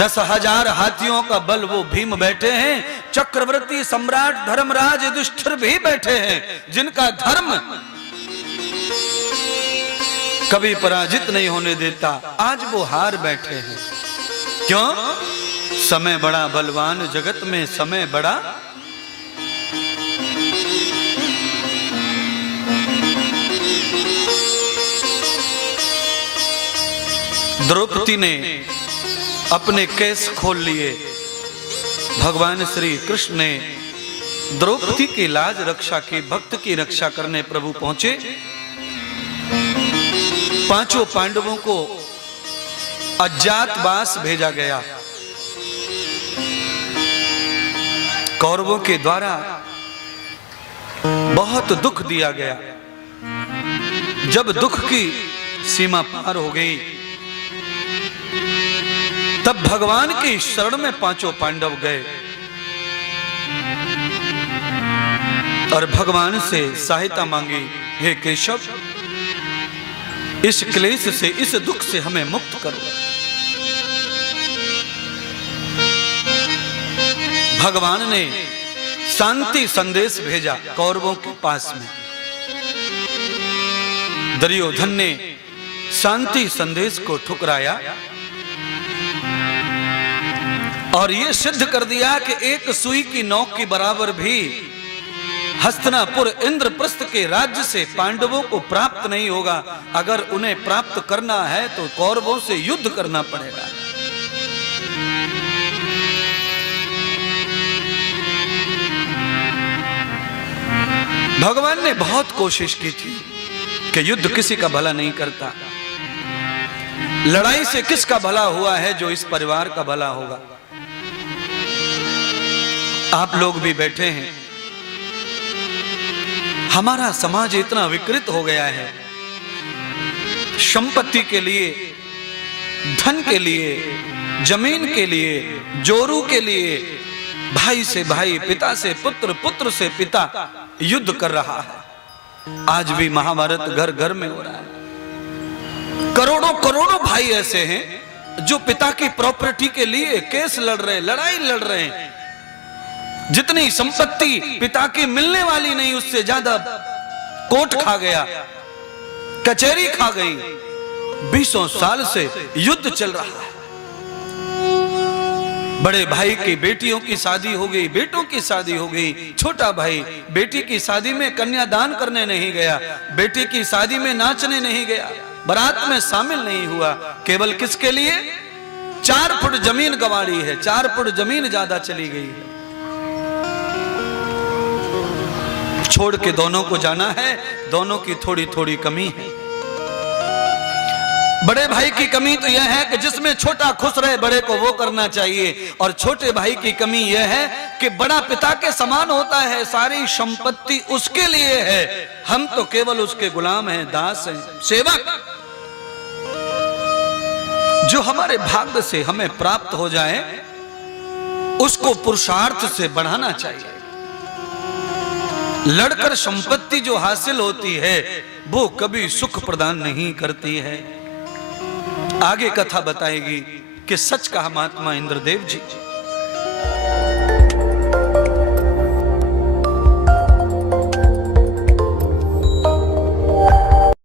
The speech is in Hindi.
10,000 हाथियों का बल वो भीम बैठे हैं, चक्रवर्ती सम्राट धर्मराज युधिष्ठिर भी बैठे हैं, जिनका धर्म कभी पराजित नहीं होने देता। आज वो हार बैठे हैं। क्यों? समय बड़ा बलवान, जगत में समय बड़ा द्रौपदी ने अपने केस खोल लिए। भगवान श्री कृष्ण ने द्रौपदी की लाज रक्षा की, भक्त की रक्षा करने प्रभु पहुंचे। पांचों पांडवों को अज्ञातवास भेजा गया। कौरवों के द्वारा बहुत दुख दिया गया। जब दुख की सीमा पार हो गई, तब भगवान की शरण में पांचों पांडव गए और भगवान से सहायता मांगी। हे केशव, इस क्लेश से, इस दुख से हमें मुक्त करो। भगवान ने शांति संदेश भेजा कौरवों के पास में। दुर्योधन ने शांति संदेश को ठुकराया और यह सिद्ध कर दिया कि एक सुई की नोक के बराबर भी हस्तिनापुर इंद्रप्रस्थ के राज्य से पांडवों को प्राप्त नहीं होगा। अगर उन्हें प्राप्त करना है तो कौरवों से युद्ध करना पड़ेगा। भगवान ने बहुत कोशिश की थी कि युद्ध किसी का भला नहीं करता। लड़ाई से किसका भला हुआ है? जो इस परिवार का भला होगा। आप लोग भी बैठे हैं। हमारा समाज इतना विकृत हो गया है, संपत्ति के लिए, धन के लिए, जमीन के लिए, जोरू के लिए, भाई से भाई, पिता से पुत्र, पुत्र से पिता युद्ध कर रहा है। आज भी महाभारत घर घर में हो रहा है। करोड़ों करोड़ों भाई ऐसे हैं जो पिता की प्रॉपर्टी के लिए केस लड़ रहे, लड़ाई लड़ रहे हैं। जितनी संपत्ति पिता की मिलने वाली नहीं, उससे ज्यादा कोर्ट खा गया, कचहरी खा गई। 20 साल से युद्ध चल रहा है। बड़े भाई की बेटियों की शादी हो गई, बेटों की शादी हो गई। छोटा भाई बेटी की शादी में कन्यादान करने नहीं गया, बेटी की शादी में नाचने नहीं गया, बारात में शामिल नहीं हुआ। केवल किसके लिए? 4 फुट जमीन गंवारी है, 4 फुट जमीन ज्यादा चली गई है। छोड़ के दोनों को जाना है, दोनों की थोड़ी थोड़ी कमी है। बड़े भाई की कमी तो यह है कि जिसमें छोटा खुश रहे, बड़े को वो करना चाहिए। और छोटे भाई की कमी यह है कि बड़ा पिता के समान होता है, सारी संपत्ति उसके लिए है, हम तो केवल उसके गुलाम हैं, दास हैं, सेवक। जो हमारे भाग्य से हमें प्राप्त हो जाए, उसको पुरुषार्थ से बढ़ाना चाहिए। लड़कर संपत्ति जो हासिल होती है वो कभी सुख प्रदान नहीं करती है। आगे कथा बताएगी कि सच कहा महात्मा इंद्रदेव जी।